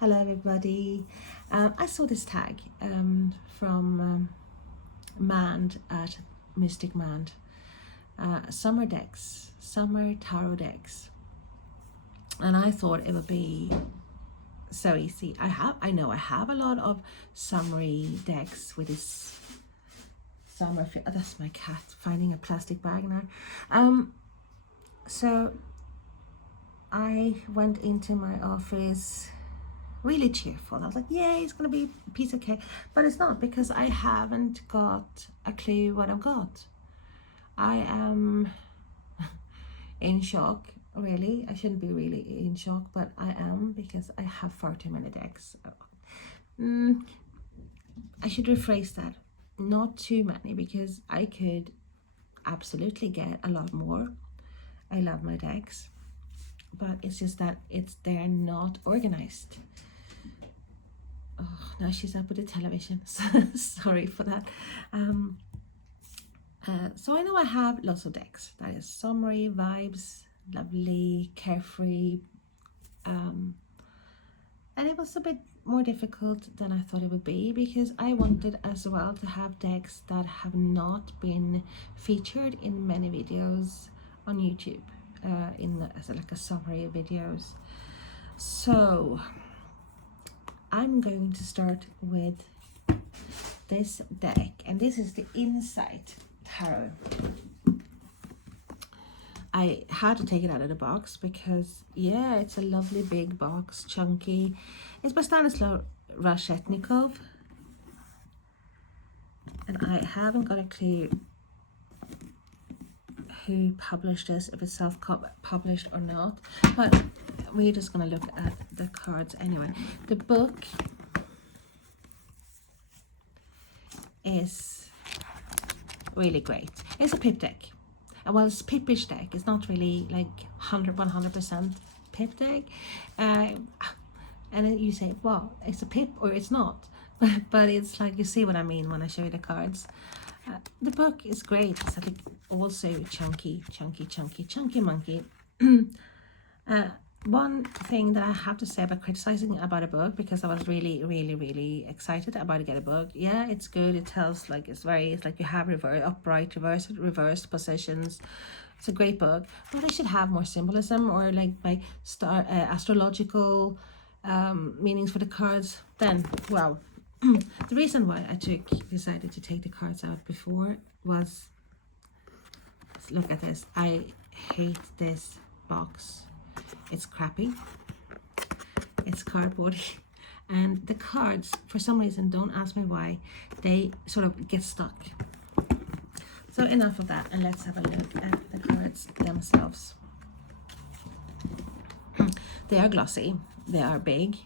Hello everybody. I saw this tag from Mand at Mystic Mand. Summer decks, summer tarot decks. And I thought it would be so easy. I know I have a lot of summery decks with this summer that's my cat finding a plastic bag now. So I went into my office really cheerful. I was like, yay, it's gonna be a piece of cake. But it's not, because I haven't got a clue what I've got. I am in shock, really. I shouldn't be really in shock, but I am, because I have far too many decks. I should rephrase that. Not too many, because I could absolutely get a lot more. I love my decks, but it's just that they're not organized. Oh, now she's up with the television. Sorry for that. So I know I have lots of decks. That is summery vibes, lovely, carefree. And it was a bit more difficult than I thought it would be, because I wanted as well to have decks that have not been featured in many videos on YouTube, as like a summary of videos. So I'm going to start with this deck, and this is the Insight Tarot. I had to take it out of the box because, yeah, it's a lovely big box, chunky. It's by Stanislav Rashetnikov, and I haven't got a clue who published this, if it's self-published or not, but we're just gonna look at the cards anyway. The book is really great. It's a pip deck. Well, it's pipish deck. It's not really like 100% pip deck. And then you say, well, it's a pip or it's not. But it's like, you see what I mean when I show you the cards. The book is great. It's like also chunky monkey. One thing that I have to say about criticizing about a book, because I was really excited about to get a book. Yeah, it's good. It tells, like, it's like you have upright, reversed positions. It's a great book, but I should have more symbolism, or like astrological meanings for the cards. Then, well, the reason why I decided to take the cards out before was, look at this. I hate this box. It's crappy, it's cardboard, and the cards, for some reason, don't ask me why, they sort of get stuck. So enough of that, and let's have a look at the cards themselves. They are glossy, they are big.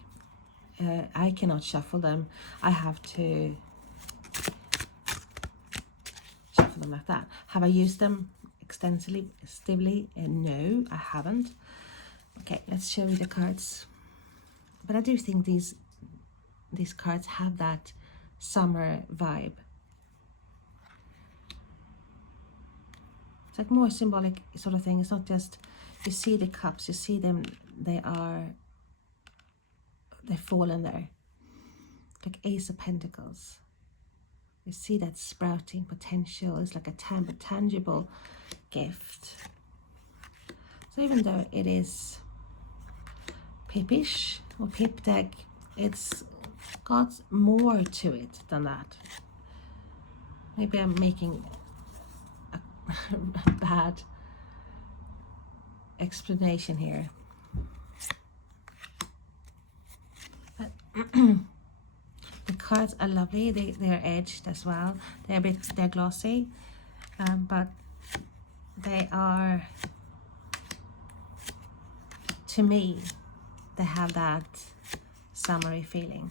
I cannot shuffle them. I have to shuffle them like that. Have I used them extensively? No, I haven't. Okay, let's show you the cards. But I do think these cards have that summer vibe. It's like more symbolic sort of thing. It's not just, you see the cups, you see them, they fall in there. Like Ace of Pentacles. You see that sprouting potential. It's like a tangible gift. So even though it is pipish or pip deck, it's got more to it than that. Maybe I'm making a bad explanation here. But the cards are lovely. They're edged as well. They're glossy, but they are, to me, they have that summery feeling.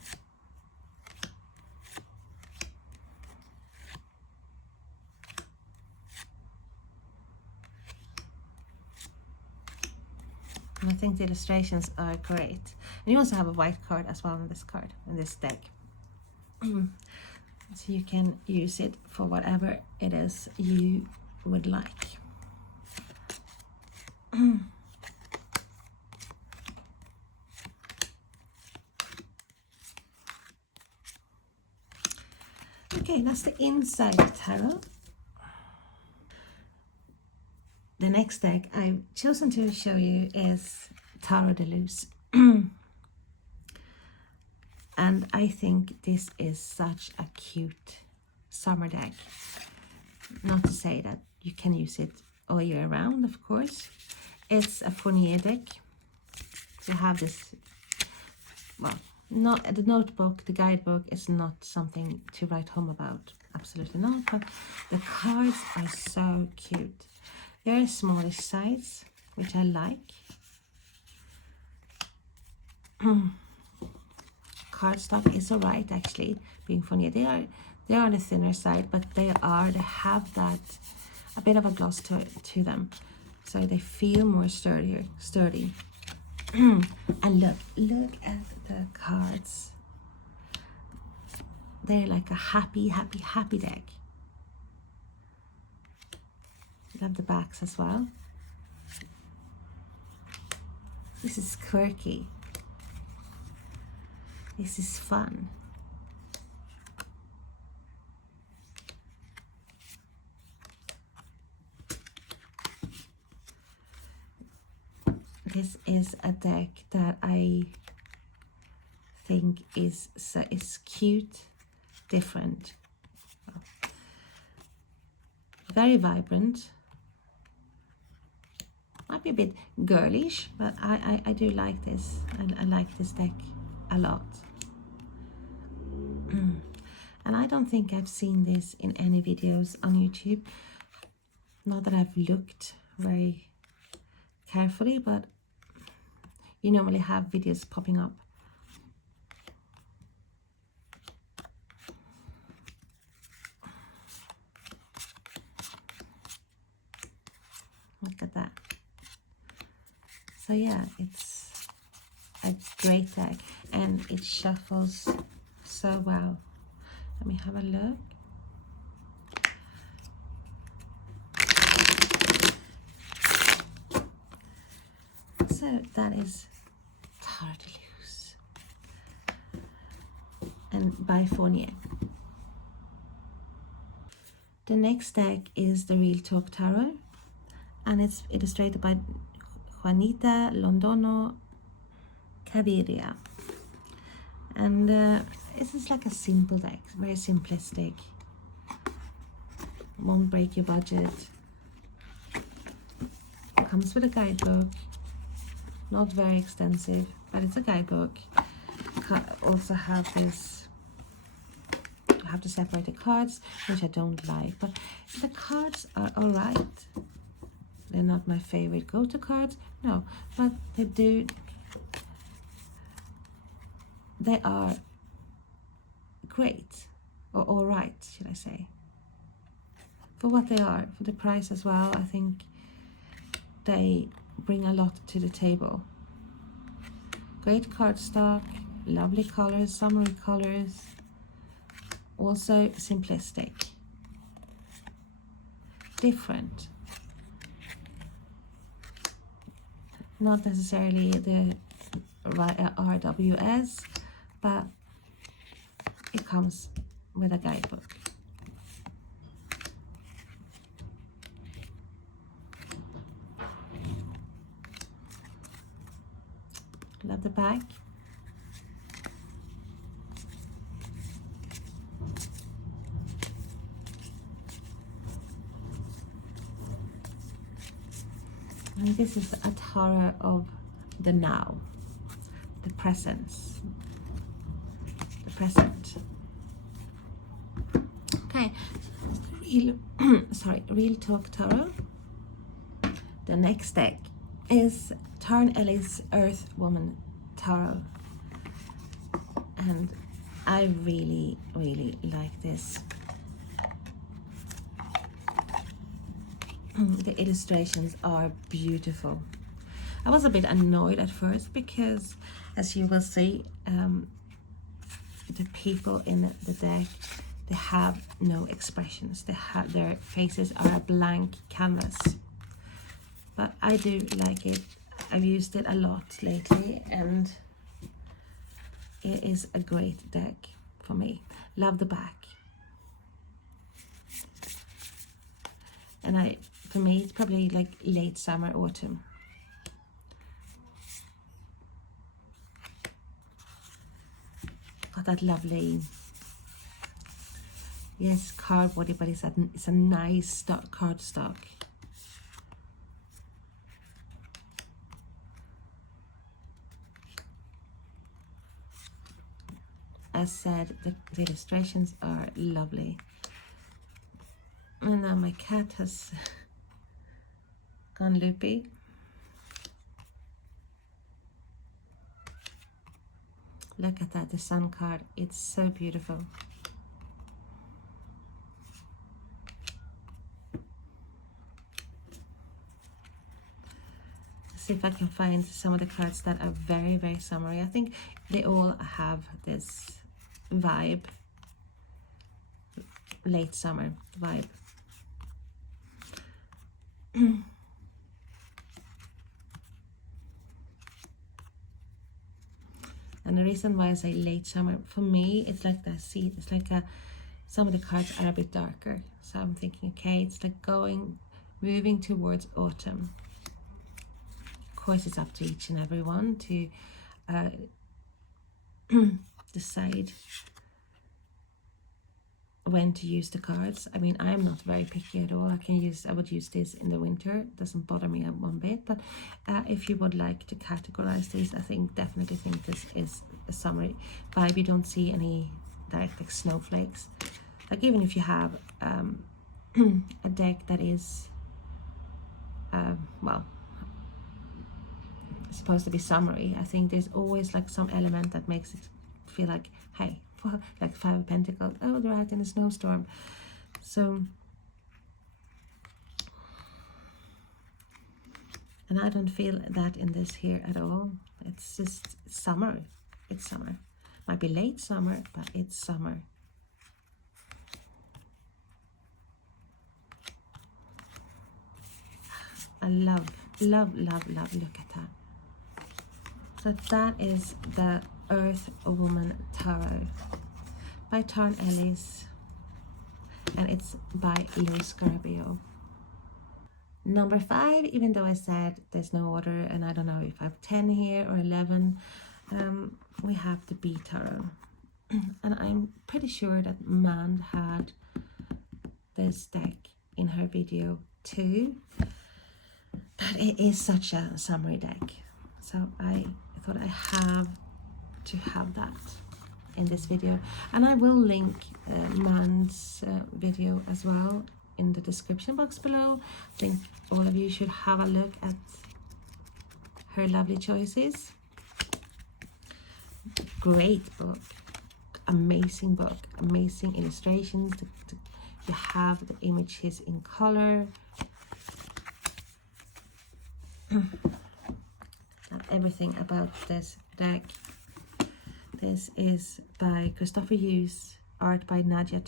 And I think the illustrations are great. And you also have a white card as well in this deck. So you can use it for whatever it is you would like. Okay, that's the inside tarot. The next deck I've chosen to show you is Tarot de Luz. And I think this is such a cute summer deck. Not to say that you can use it all year round, of course. It's a Fournier deck. You have this, well, not the notebook, the guidebook is not something to write home about. Absolutely not. But the cards are so cute. They're smallish size, which I like. Cardstock is alright, actually, being Fournier. They are on the thinner side, but they have that a bit of a gloss to them, so they feel more sturdy. And look at the cards. They're like a happy deck. Love the backs as well. This is quirky. This is fun. This is a deck that I think is cute, different, very vibrant. Might be a bit girlish, but I do like this. I like this deck a lot. And I don't think I've seen this in any videos on YouTube. Not that I've looked very carefully, but you normally have videos popping up. Look at that. So yeah, it's a great deck, and it shuffles so well. Let me have a look. So that is Tarot de Luz and by Fournier. The next deck is the Real Talk Tarot, and it's illustrated by Juanita Londono Caviria. And this is like a simple deck, very simplistic. Won't break your budget. Comes with a guidebook. Not very extensive, but it's a guidebook. Also have this, you have to separate the cards, which I don't like, but the cards are alright. They're not my favorite go-to cards, no, but they are great, or alright, should I say. For what they are, for the price as well, I think they bring a lot to the table. Great cardstock, lovely colors, summery colors, also simplistic, different, not necessarily the RWS, but it comes with a guidebook. Love the back. And this is a tarot of the now, the presence, the present. Okay, Real Talk Tarot. The next deck is Tarn Ellis Earth Woman Tarot, and I really like this. The illustrations are beautiful. I was a bit annoyed at first because, as you will see, the people in the deck, they have no expressions. Their faces are a blank canvas. But I do like it. I've used it a lot lately, and it is a great deck for me. Love the back. And for me, it's probably like late summer, autumn. Got that lovely, yes, cardboardy, but it's a nice cardstock. As said, the illustrations are lovely. And now my cat has gone loopy. Look at that, the sun card. It's so beautiful. See if I can find some of the cards that are very, very summery. I think they all have this vibe, late summer vibe. And the reason why I say late summer, for me, it's like that. See, it's like some of the cards are a bit darker. So I'm thinking, okay, it's like moving towards autumn. Of course, it's up to each and every one to decide when to use the cards. I mean, I'm not very picky at all. I would use this in the winter. It doesn't bother me one bit. But if you would like to categorize these, I definitely think this is a summery vibe. You don't see any direct like snowflakes. Like even if you have a deck that is well, supposed to be summery, I think there's always like some element that makes it feel like, hey, like Five of Pentacles, oh, they're out in a snowstorm. So, and I don't feel that in this here at all. It's just summer. It's summer. Might be late summer, but it's summer. I love, love, love, love. Look at that. So that is the Earth Woman Tarot by Tarn Ellis, and it's by Louis Garabio. Number 5, even though I said there's no order, and I don't know if I have 10 here or 11, we have the B Tarot. And I'm pretty sure that Mand had this deck in her video too, but it is such a summery deck. So I thought I have to have that in this video, and I will link Mand's video as well in the description box below. I think all of you should have a look at her lovely choices. Great book, amazing book, amazing illustrations. You have the images in color. Everything about this deck. This is by Christopher Hughes, art by Nadia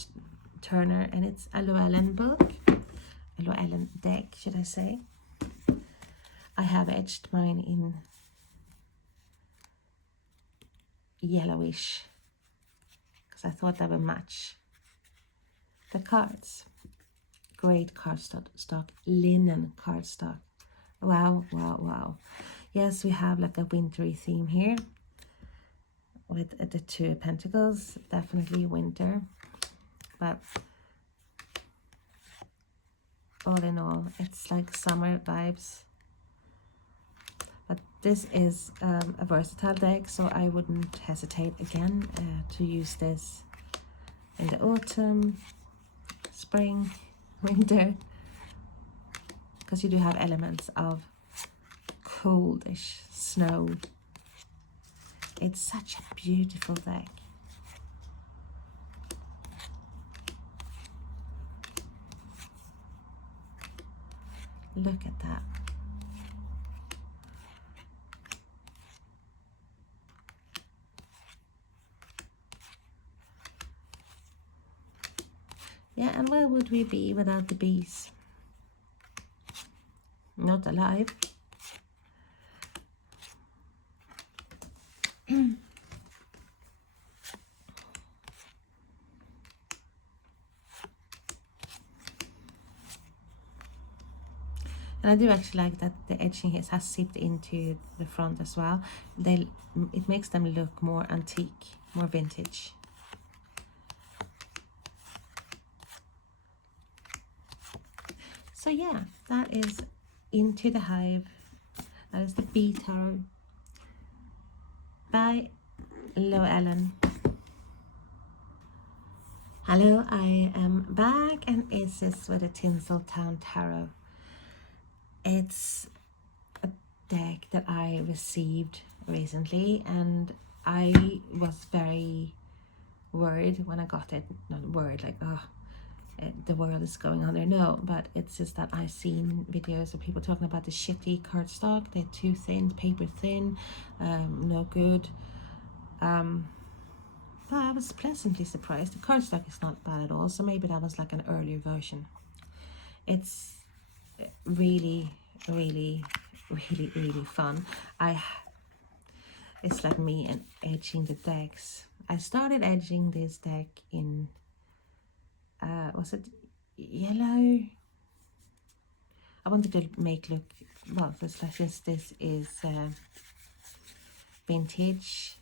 Turner, and it's a Llewellyn book, a Llewellyn deck, should I say. I have etched mine in yellowish because I thought that would match the cards. Great cardstock, linen cardstock. Wow, wow, wow. Yes, we have like a wintry theme here with the Two of Pentacles, definitely winter, but all in all, it's like summer vibes. But this is a versatile deck, so I wouldn't hesitate again to use this in the autumn, spring, winter, because you do have elements of coldish snow. It's such a beautiful deck. Look at that. Yeah, and where would we be without the bees? Not alive. And I do actually like that the edging here has seeped into the front as well. It makes them look more antique, more vintage. So yeah, that is Into the Hive. That is the Bee Tarot by Ellen. Hello, I am back, and it's this with the Tinseltown Tarot. It's a deck that I received recently, and I was very worried when I got it. Not worried like, oh, the world is going under. No, but it's just that I've seen videos of people talking about the shitty cardstock. They're too thin, paper thin, no good. But I was pleasantly surprised. The cardstock is not bad at all, so maybe that was like an earlier version. It's really, really, really, really fun. It's like me and edging the decks. I started edging this deck in was it yellow? I wanted to make look, well, this is vintage,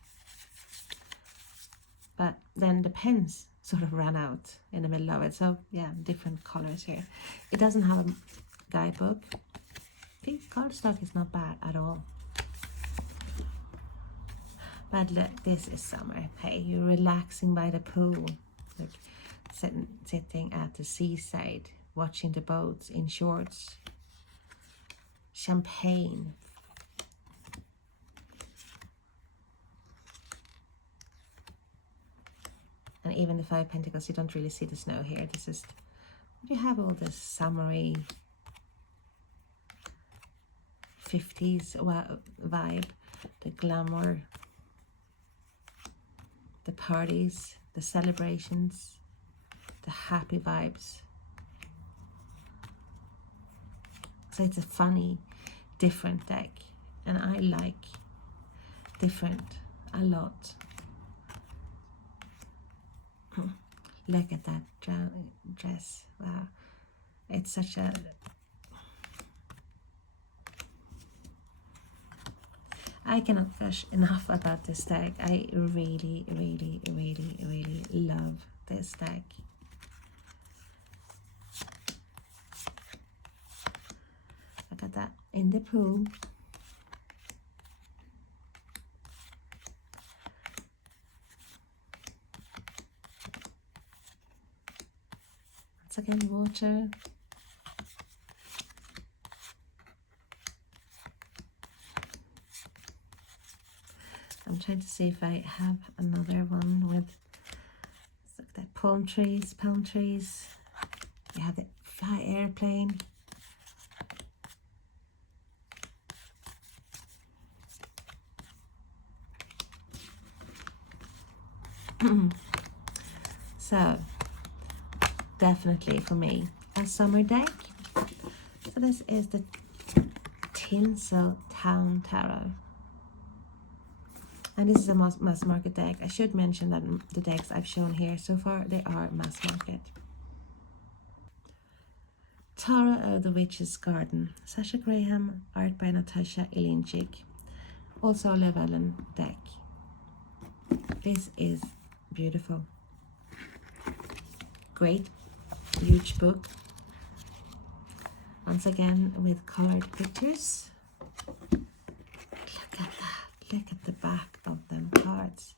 but then the pens sort of ran out in the middle of it. So yeah, different colors here. It doesn't have a guidebook. I think cardstock is not bad at all. But look, this is summer. Hey, you're relaxing by the pool, like sitting at the seaside, watching the boats in shorts, champagne. And even the Five Pentacles, you don't really see the snow here. This is, you have all this summery 50s vibe, the glamour, the parties, the celebrations, the happy vibes. So it's a funny, different deck, and I like different a lot. Look at that dress. Wow, it's such a I cannot gush enough about this deck. I really, really, really, really love this deck. Look at that, in the pool. Once again, water. I'm trying to see if I have another one with like that palm trees. You have the fly airplane. So definitely for me a summer deck. So this is the Tinseltown Tarot. And this is a mass market deck. I should mention that the decks I've shown here so far, they are mass market. Tarot of the Witch's Garden. Sasha Graham, art by Natasha Ilinchik. Also a Ellen deck. This is beautiful. Great, huge book. Once again with colored pictures. Look at that. Look at the back of them cards.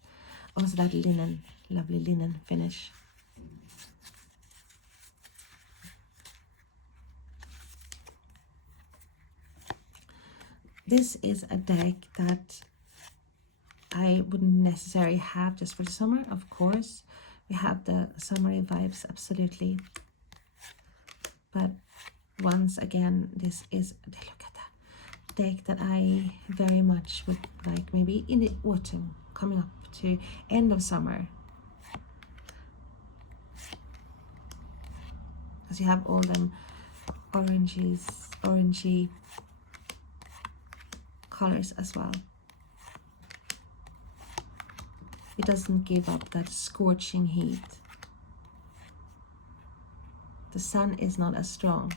Also that linen, lovely linen finish. This is a deck that I wouldn't necessarily have just for the summer. Of course, we have the summery vibes, absolutely. But once again, this is, look at that deck that I very much would like, maybe in the autumn, coming up to end of summer. Because you have all them orangey colors as well. It doesn't give up that scorching heat. The sun is not as strong.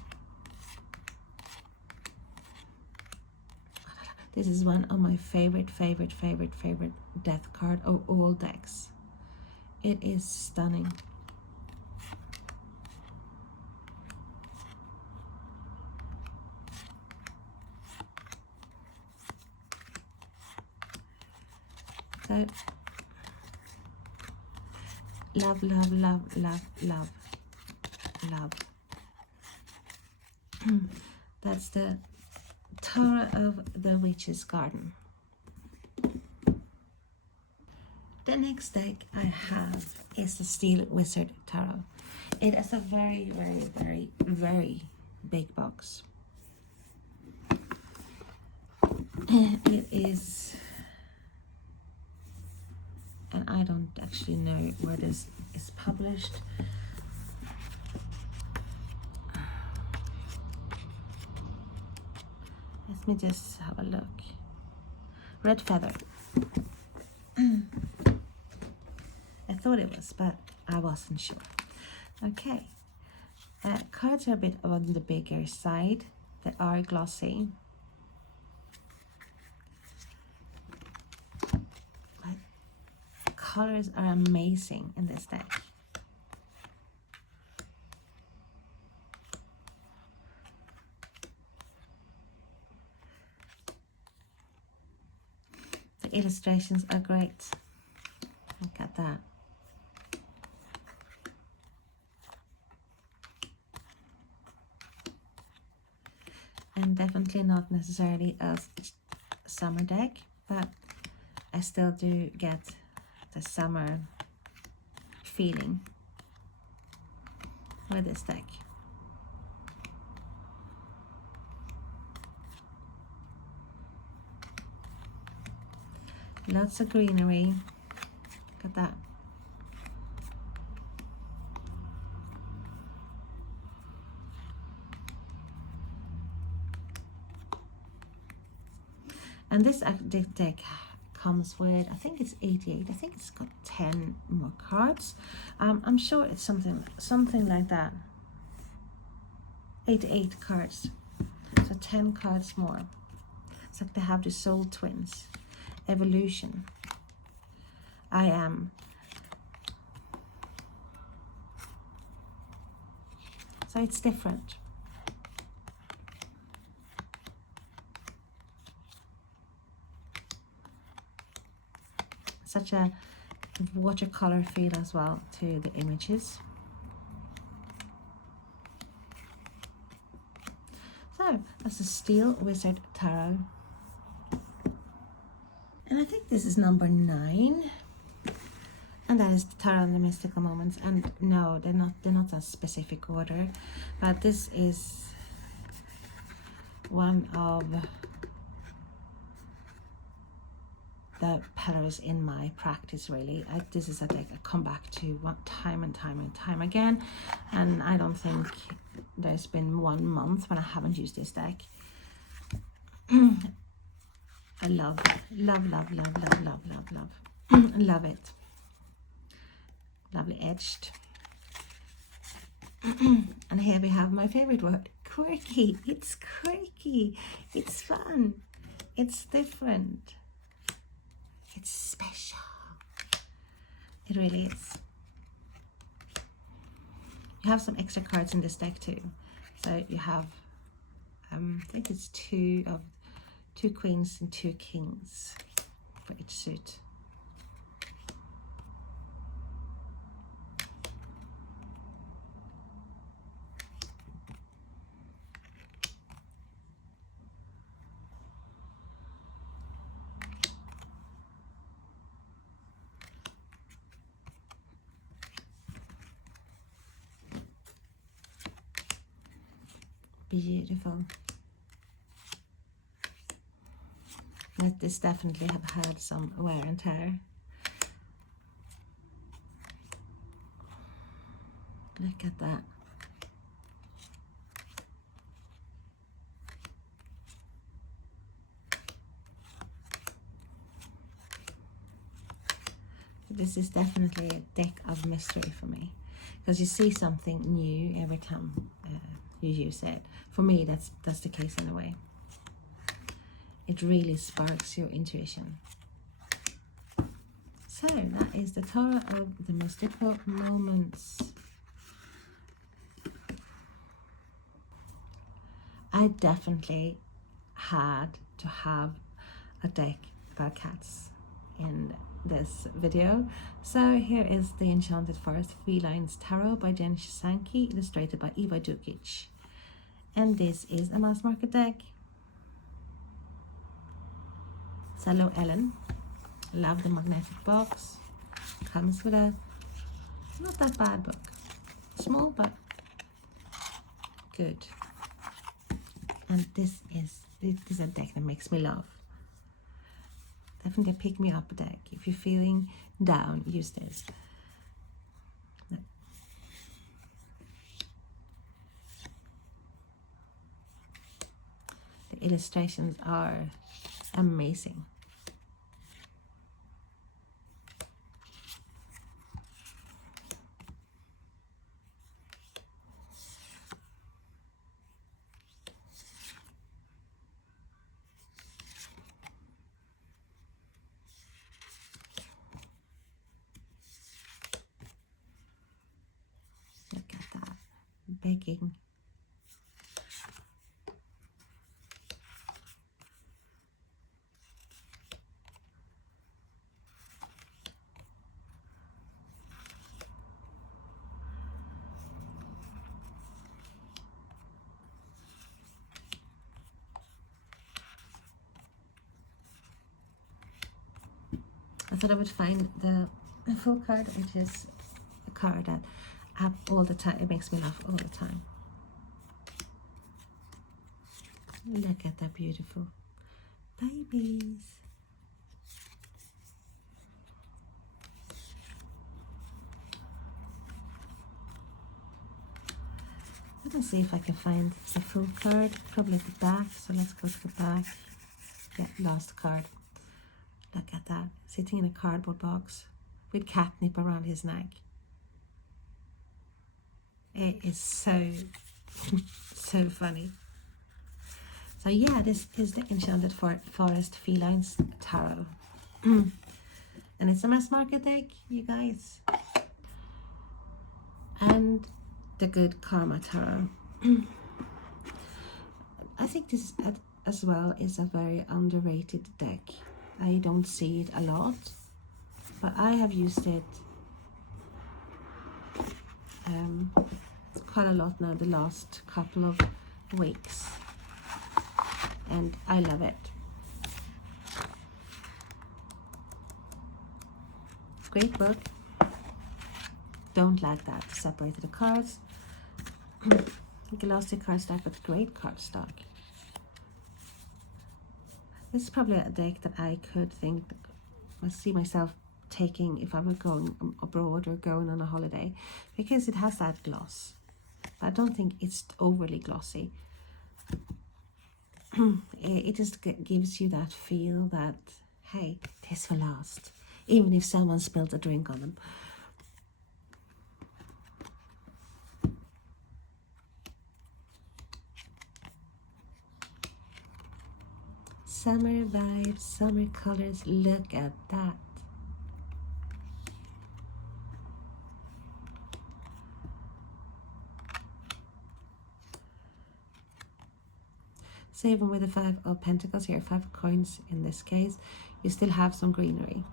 This is one of my favorite death card of all decks. It is stunning. So love, love, love, love, love, love. That's the Tarot of the Witch's Garden. The next deck I have is the Steel Wizard Tarot. It is a very big box. It is, and I don't actually know where this is published. Let me just have a look. Red Feather. I thought it was, but I wasn't sure. Okay. Cards are a bit on the bigger side. They are glossy. But colors are amazing in this deck. The illustrations are great. Look at that. And definitely not necessarily a summer deck, but I still do get the summer feeling with this deck. Lots of greenery. Look at that. And this deck comes with, I think it's 88. I think it's got 10 more cards. I'm sure it's something like that. 88 cards. So 10 cards more. It's like they have the Soul Twins. Evolution. I am. So it's different. Such a watercolor feel as well to the images. So that's the Steel Wizard Tarot. And I think this is number 9. And that is the Tarot and the Mystical Moments. And no, they're not a specific order, but this is one of the pillars in my practice, really. This is a deck I come back to time and time again, and I don't think there's been 1 month when I haven't used this deck. I love it. Love love it. Lovely edged. And here we have my favorite word, quirky. It's quirky. It's fun. It's different. It's special. It really is. You have some extra cards in this deck too. So you have, I think it's 2 queens and 2 kings for each suit. Beautiful. Let this definitely have had some wear and tear. Look at that. This is definitely a deck of mystery for me, because you see something new every time you use it. For me, that's the case in a way. it really sparks your intuition. So that is the Tarot of the most difficult moments. I definitely had to have a deck about cats in this video. So here is the Enchanted Forest Felines Tarot by Jen Sankey, illustrated by Eva Dukic. And this is a mass market deck. Hello Ellen. Love the magnetic box. Comes with a not that bad book. Small but good. And this is a deck that makes me laugh. Definitely pick me up deck. If you're feeling down, use this. The illustrations are amazing. Look at that, begging. I thought I would find the full card, which is a card that all the time, it makes me laugh all the time. Look at that beautiful babies. Let me see if I can find the full card, probably at the back. So let's go to the back. Yeah, last card. Look at that, sitting in a cardboard box with catnip around his neck. It is so, so funny. So yeah, this is the Enchanted Forest Felines Tarot. And it's a mass market deck, you guys. And the Good Karma Tarot. I think this as well is a very underrated deck. I don't see it a lot, but I have used it quite a lot now the last couple of weeks, and I love it. Great book. Don't like that separated the cards. Glossy cardstock, but great cardstock. This is probably a deck that I could think, I see myself taking if I were going abroad or going on a holiday, because it has that gloss. But I don't think it's overly glossy. It just gives you that feel that, hey, this will last, even if someone spilled a drink on them. Summer vibes, summer colors, look at that. So even with the 5 of Pentacles here, 5 of coins in this case, you still have some greenery.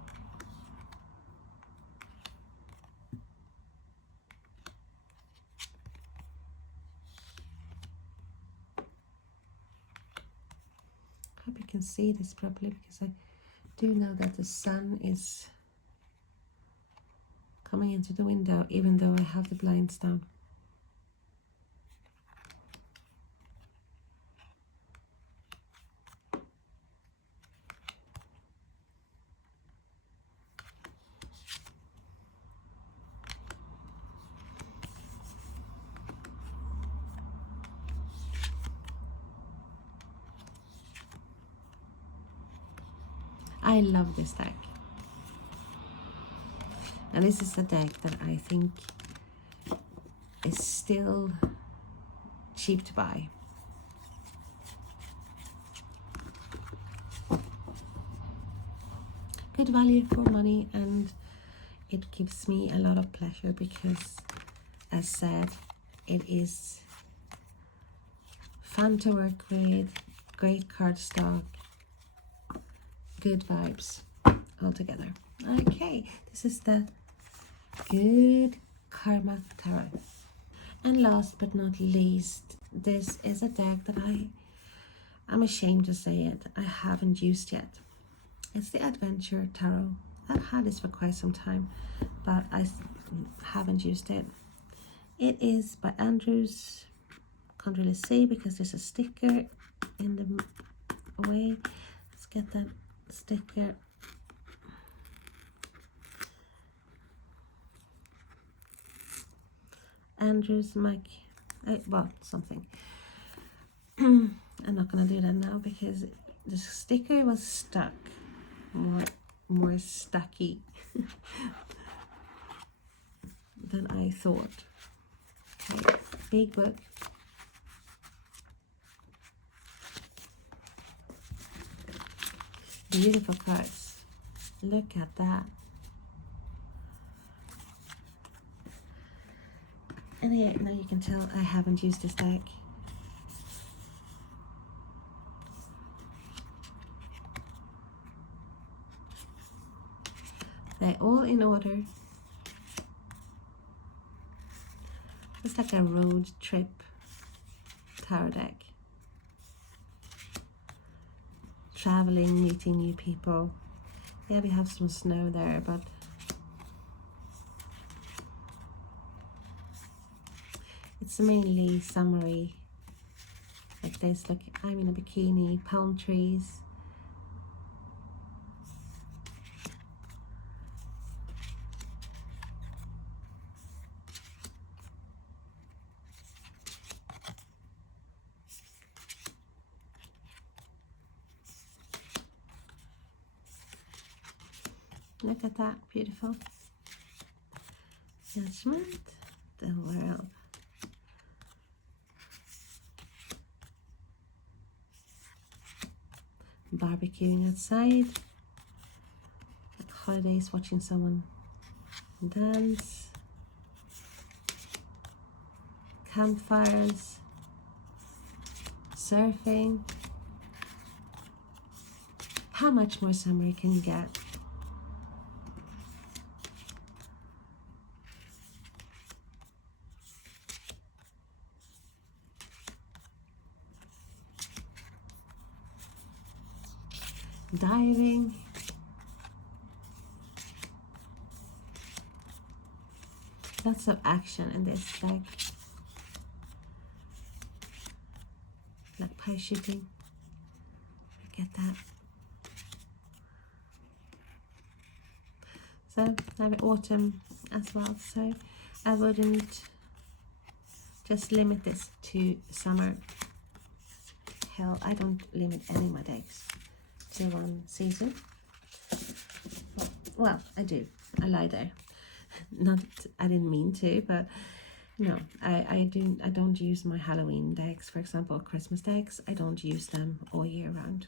Hope you can see this properly, because I do know that the sun is coming into the window, even though I have the blinds down. I love this deck. Now this is a deck that I think is still cheap to buy. good value for money, and it gives me a lot of pleasure because, as said, it is fun to work with, great cardstock, good vibes altogether. Okay, this is the Good Karma Tarot. And last but not least, this is a deck that I'm ashamed to say it, I haven't used yet. It's the Adventure Tarot. I've had this for quite some time, but I haven't used it. It is by Andrews. Can't really see because there's a sticker in the way. Let's get that sticker. Andrews well, something. I'm not gonna do that now because the sticker was stuck, more stucky than I thought. Okay, big book. Beautiful cards. Look at that. And here, now you can tell I haven't used this deck. They're all in order. It's like a road trip tarot deck. Traveling, meeting new people. Yeah, we have some snow there, but it's mainly summery. Like this, look, I'm in a bikini, palm trees. Look at that, beautiful. Judgment, the world. Barbecuing outside. Like holidays, watching someone dance. Campfires. Surfing. How much more summer can you get? Diving. Lots of action in this deck. Like pie shooting. Look at that. So now we're autumn as well, so I wouldn't just limit this to summer. Hell, I don't limit any of my decks to one season. Well, I do. I lie there. Not, I didn't mean to, but no, I don't use my Halloween decks, for example, Christmas decks. I don't use them all year round.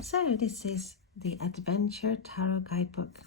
So this is the Adventure Tarot Guidebook